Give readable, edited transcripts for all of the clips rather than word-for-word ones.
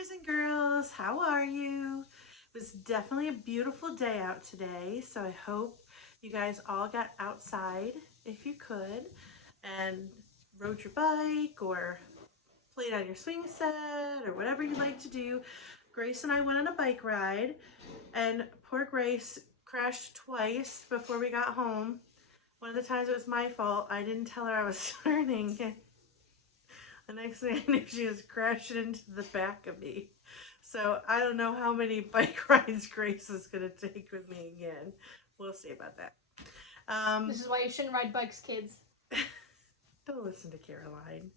boys and girls, how are you? It was definitely a beautiful day out today, so I hope you guys all got outside if you could and rode your bike or played on your swing set or whatever you like to do. Grace and I went on a bike ride, and poor Grace crashed twice before we got home. One of the times it was my fault. I didn't tell her I was turning. The next thing I knew, she was crashing into the back of me. So I don't know how many bike rides Grace is going to take with me again. We'll see about that. This is why you shouldn't ride bikes, kids. Don't listen to Caroline.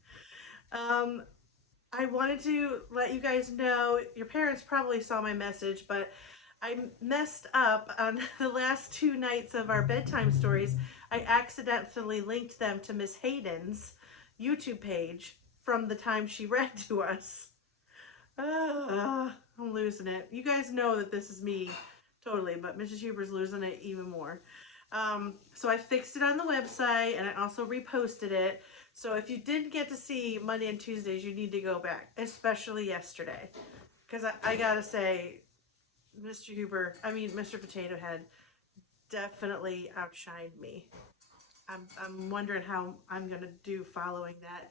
I wanted to let you guys know, your parents probably saw my message, but I messed up on the last two nights of our bedtime stories. I accidentally linked them to Miss Hayden's YouTube page from the time she read to us. I'm losing it. You guys know that this is me totally, but Mrs. Huber's losing it even more. So I fixed it on the website, and I also reposted it. So if you didn't get to see Monday and Tuesdays, you need to go back, especially yesterday. Because I gotta say, Mr. Potato Head definitely outshined me. I'm wondering how I'm gonna do following that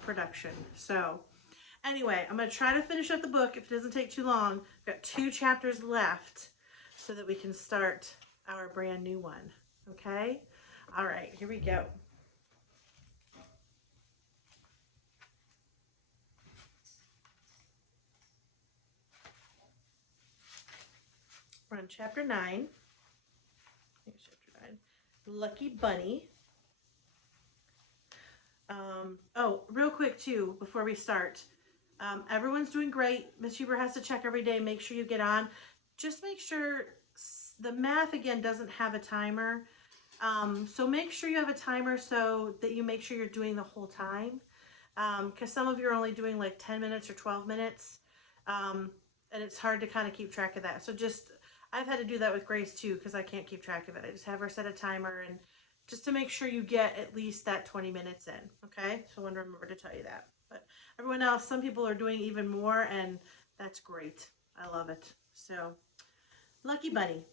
production. So anyway, I'm gonna try to finish up the book if it doesn't take too long. I've got 2 chapters left so that we can start our brand new one. Okay? All right, here we go. We're on chapter 9. Here's chapter 9. Lucky Bunny. Oh, real quick too, before we start. Everyone's doing great. Miss Huber has to check every day. Make sure you get on. Just make sure the math again doesn't have a timer. So make sure you have a timer so that you make sure you're doing the whole time. Because some of you are only doing like 10 minutes or 12 minutes. And it's hard to kind of keep track of that. So I've had to do that with Grace too because I can't keep track of it. I just have her set a timer and just to make sure you get at least that 20 minutes in. Okay? So I want to remember to tell you that. But everyone else, some people are doing even more, and that's great. I love it. So, Lucky Bunny.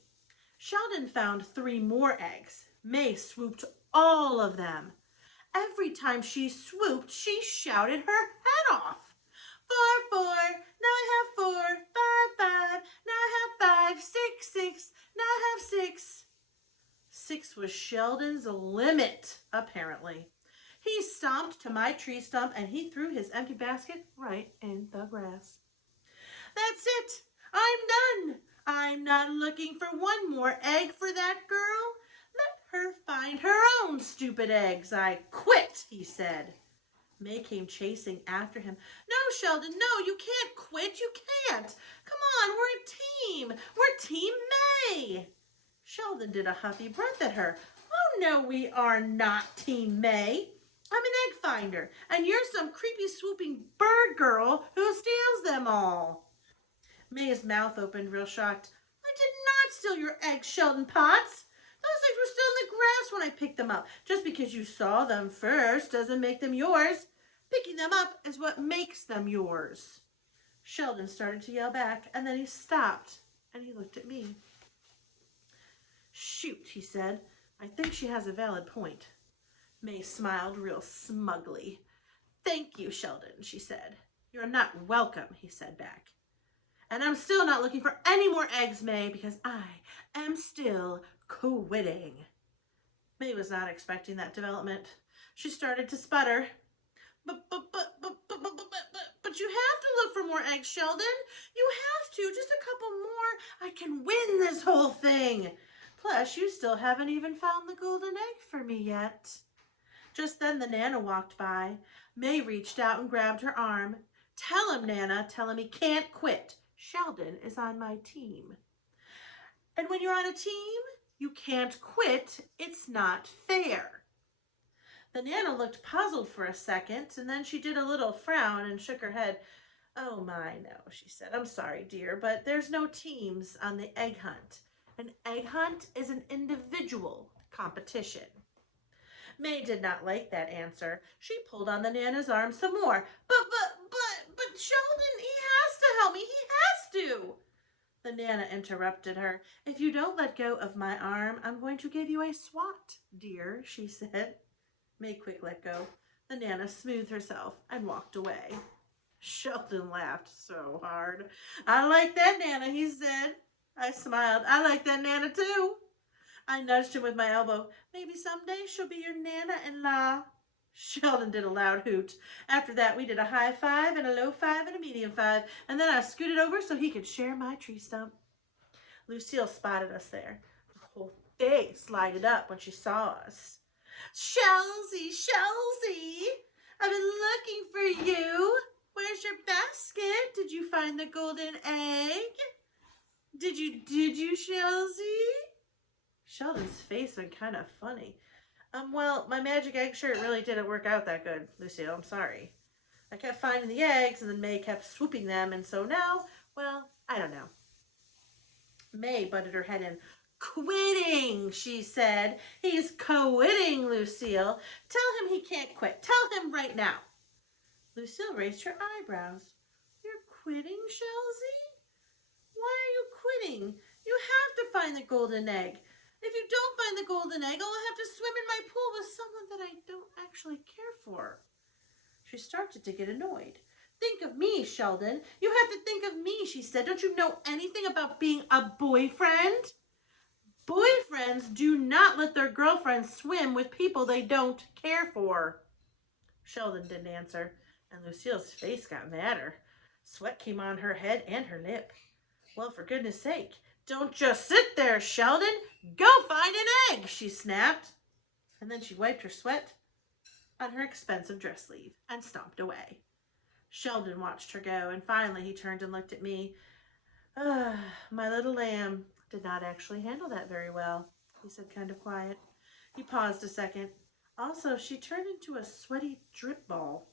Sheldon found 3 more eggs. May swooped all of them. Every time she swooped, she shouted her head off. 4, 4, now I have 4, 5, 5, now I have 5, 6, 6, now I have 6. 6 was Sheldon's limit, apparently. He stomped to my tree stump and he threw his empty basket right in the grass. That's it. I'm done. I'm not looking for one more egg for that girl. Let her find her own stupid eggs. I quit, he said. May came chasing after him. No, Sheldon, no, you can't quit. You can't. Come on, we're a team. We're Team May. Sheldon did a huffy breath at her. Oh, no, we are not Team May. I'm an egg finder, and you're some creepy swooping bird girl who steals them all. May's mouth opened real shocked. I did not steal your eggs, Sheldon Potts. Those eggs were still in the grass when I picked them up. Just because you saw them first doesn't make them yours. Picking them up is what makes them yours. Sheldon started to yell back, and then he stopped, and he looked at me. Shoot, he said. I think she has a valid point. May smiled real smugly. Thank you, Sheldon, she said. You're not welcome, he said back. And I'm still not looking for any more eggs, May, because I am still quitting. May was not expecting that development. She started to sputter. But you have to look for more eggs, Sheldon. You have to. Just a couple more. I can win this whole thing. Plus, you still haven't even found the golden egg for me yet. Just then the Nana walked by. May reached out and grabbed her arm. Tell him, Nana. Tell him he can't quit. Sheldon is on my team. And when you're on a team, you can't quit. It's not fair. The Nana looked puzzled for a second, and then she did a little frown and shook her head. Oh my, no, she said. I'm sorry, dear, but there's no teams on the egg hunt. An egg hunt is an individual competition. May did not like that answer. She pulled on the Nana's arm some more. But Sheldon, he has The Nana interrupted her. "If you don't let go of my arm, I'm going to give you a swat, dear," she said. May quick let go. The Nana smoothed herself and walked away. Sheldon laughed so hard. "I like that Nana," he said. I smiled. "I like that Nana too." I nudged him with my elbow. "Maybe someday she'll be your Nana-in-law." Sheldon did a loud hoot. After that, we did a high five and a low five and a medium five, and then I scooted over so he could share my tree stump. Lucille spotted us there. Her whole face lighted up when she saw us. "Shelzy, Shelzy, I've been looking for you. Where's your basket? Did you find the golden egg? Did you, Shelzy?" Sheldon's face went kind of funny. Well, my magic egg shirt really didn't work out that good, Lucille. I'm sorry. I kept finding the eggs, and then May kept swooping them, and so now, well, I don't know." May butted her head in. "Quitting," she said. "He's quitting, Lucille. Tell him he can't quit. Tell him right now." Lucille raised her eyebrows. "You're quitting, Shelzy? Why are you quitting? You have to find the golden egg. If you don't find the golden egg, I'll have to swim in my pool with someone that I don't actually care for." She started to get annoyed. "Think of me, Sheldon. You have to think of me," she said. "Don't you know anything about being a boyfriend? Boyfriends do not let their girlfriends swim with people they don't care for." Sheldon didn't answer, and Lucille's face got madder. Sweat came on her head and her lip. "Well, for goodness sake, don't just sit there, Sheldon. Go find an egg," she snapped. And then she wiped her sweat on her expensive dress sleeve and stomped away. Sheldon watched her go, and finally he turned and looked at me. My little lamb did not actually handle that very well," he said, kind of quiet. He paused a second. "Also, she turned into a sweaty drip ball."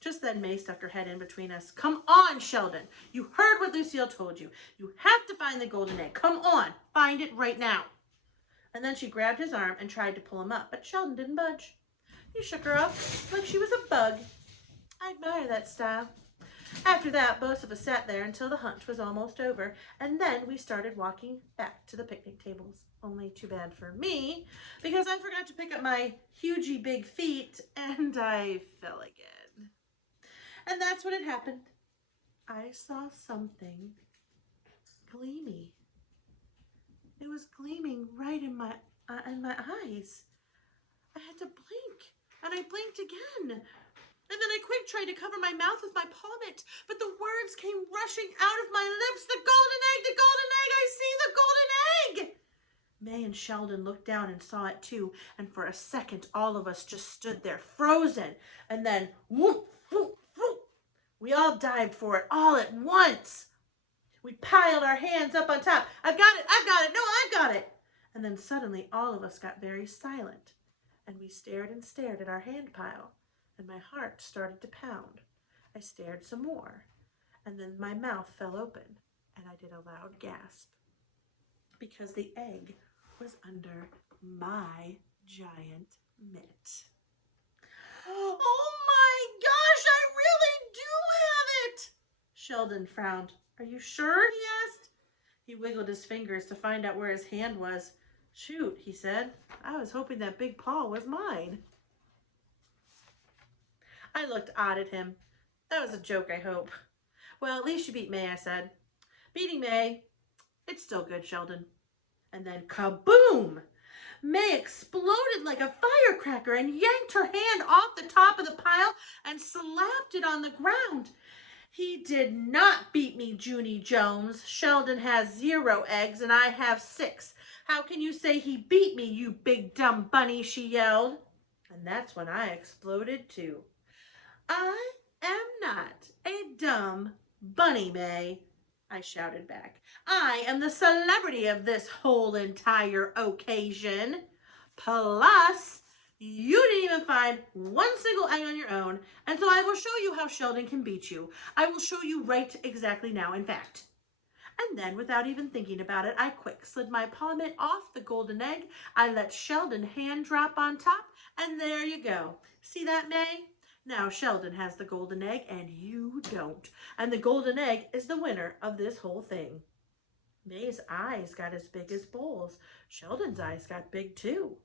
Just then May stuck her head in between us. "Come on, Sheldon. You heard what Lucille told you. You have to find the golden egg. Come on. Find it right now." And then she grabbed his arm and tried to pull him up, but Sheldon didn't budge. He shook her off like she was a bug. I admire that style. After that, both of us sat there until the hunt was almost over, and then we started walking back to the picnic tables. Only too bad for me, because I forgot to pick up my hugely big feet, and I fell again. And that's when it happened. I saw something gleamy. It was gleaming right in my eyes. I had to blink, and I blinked again. And then I quick tried to cover my mouth with my palm, but the words came rushing out of my lips. "The golden egg, the golden egg, I see the golden egg!" May and Sheldon looked down and saw it too, and for a second all of us just stood there frozen, and then whoop, whoop, whoop. We all dived for it all at once. We piled our hands up on top. I've got it, no, I've got it." And then suddenly all of us got very silent, and we stared and stared at our hand pile. And my heart started to pound. I stared some more, and then my mouth fell open, and I did a loud gasp, because the egg was under my giant mitt. "Oh my gosh, I really do have it!" Sheldon frowned. "Are you sure?" he asked. He wiggled his fingers to find out where his hand was. "Shoot," he said. "I was hoping that big paw was mine." I looked odd at him. "That was a joke, I hope." "Well, at least you beat May," I said. "Beating May, it's still good, Sheldon." And then kaboom! May exploded like a firecracker and yanked her hand off the top of the pile and slapped it on the ground. "He did not beat me, Junie Jones. Sheldon has 0 eggs and I have 6. How can you say he beat me, you big dumb bunny?" she yelled. And that's when I exploded too. "I am not a dumb bunny, May," I shouted back. "I am the celebrity of this whole entire occasion. Plus, you didn't even find one single egg on your own, and so I will show you how Sheldon can beat you. I will show you right exactly now, in fact." And then, without even thinking about it, I quick slid my palm off the golden egg. I let Sheldon hand drop on top, and there you go. See that, May? Now Sheldon has the golden egg and you don't. And the golden egg is the winner of this whole thing. May's eyes got as big as bowls. Sheldon's eyes got big too.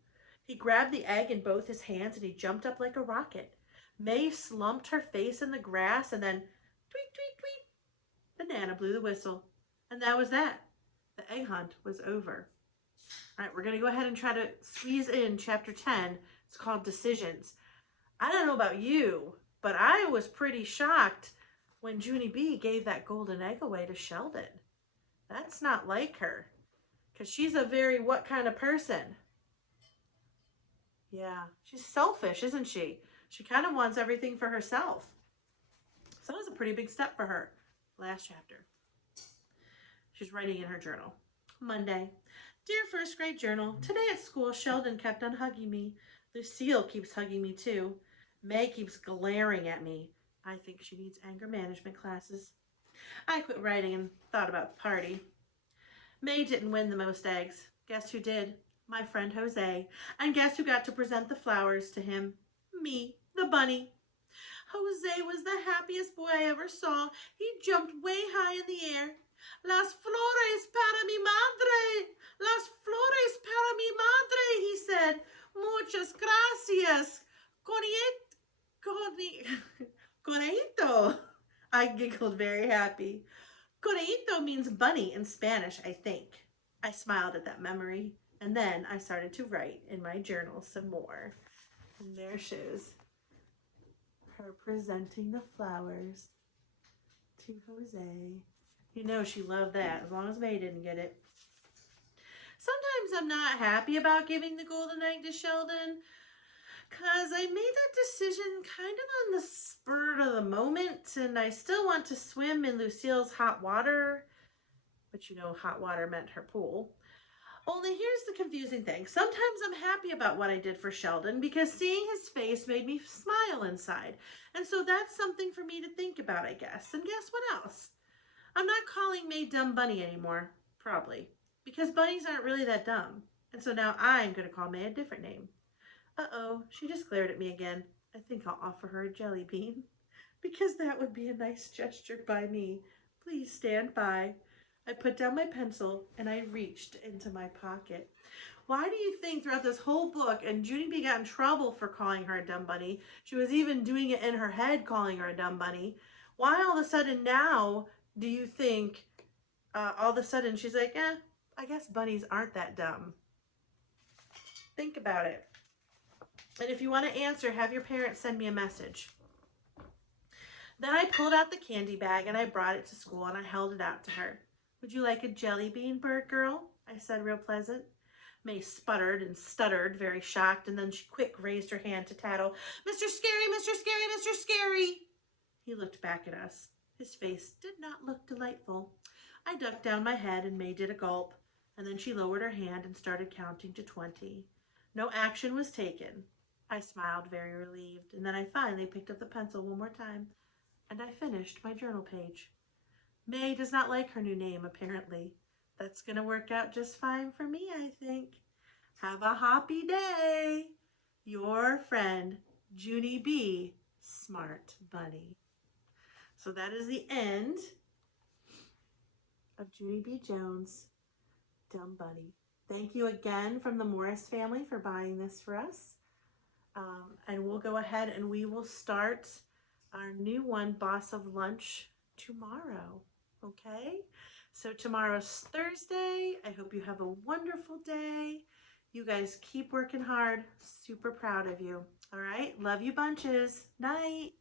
He grabbed the egg in both his hands and he jumped up like a rocket. May slumped her face in the grass and then tweet, tweet, tweet. Banana blew the whistle. And that was that. The egg hunt was over. All right, we're going to go ahead and try to squeeze in chapter 10. It's called Decisions. I don't know about you, but I was pretty shocked when Junie B gave that golden egg away to Sheldon. That's not like her. Because she's a very what kind of person? Yeah, she's selfish, isn't she? She kind of wants everything for herself. So that was a pretty big step for her. Last chapter. She's writing in her journal. Monday. Dear first grade journal, today at school, Sheldon kept on hugging me. Lucille keeps hugging me too. May keeps glaring at me. I think she needs anger management classes. I quit writing and thought about the party. May didn't win the most eggs. Guess who did? My friend Jose. And guess who got to present the flowers to him? Me, the bunny. Jose was the happiest boy I ever saw. He jumped way high in the air. Las flores para mi madre. Las flores para mi madre, he said. Muchas gracias. Coneito. I giggled very happy. Coneito means bunny in Spanish, I think. I smiled at that memory, and then I started to write in my journal some more. And there shows her presenting the flowers to Jose. You know she loved that, as long as May didn't get it. Sometimes I'm not happy about giving the golden egg to Sheldon, because I made that decision kind of on the spur of the moment, and I still want to swim in Lucille's hot water, but you know hot water meant her pool. Only here's the confusing thing. Sometimes I'm happy about what I did for Sheldon because seeing his face made me smile inside. And so that's something for me to think about, I guess. And guess what else? I'm not calling May Dumb Bunny anymore, probably, because bunnies aren't really that dumb. And so now I'm going to call May a different name. Uh-oh, she just glared at me again. I think I'll offer her a jelly bean, because that would be a nice gesture by me. Please stand by. I put down my pencil and I reached into my pocket. Why do you think throughout this whole book, and Junie B got in trouble for calling her a dumb bunny, she was even doing it in her head calling her a dumb bunny, why all of a sudden now do you think all of a sudden she's like, I guess bunnies aren't that dumb? Think about it. And if you want to answer, have your parents send me a message. Then I pulled out the candy bag and I brought it to school and I held it out to her. Would you like a jelly bean, bird girl? I said real pleasant. May sputtered and stuttered, very shocked, and then she quick raised her hand to tattle. Mr. Scary, Mr. Scary, Mr. Scary! He looked back at us. His face did not look delightful. I ducked down my head and May did a gulp, and then she lowered her hand and started counting to 20. No action was taken. I smiled, very relieved, and then I finally picked up the pencil one more time, and I finished my journal page. May does not like her new name, apparently. That's going to work out just fine for me, I think. Have a happy day. Your friend, Junie B. Smart Bunny. So that is the end of Junie B. Jones' Dumb Bunny. Thank you again from the Morris family for buying this for us. And we'll go ahead and we will start our new one, Boss of Lunch, tomorrow. Okay? So tomorrow's Thursday. I hope you have a wonderful day. You guys keep working hard. Super proud of you. All right? Love you bunches. Night.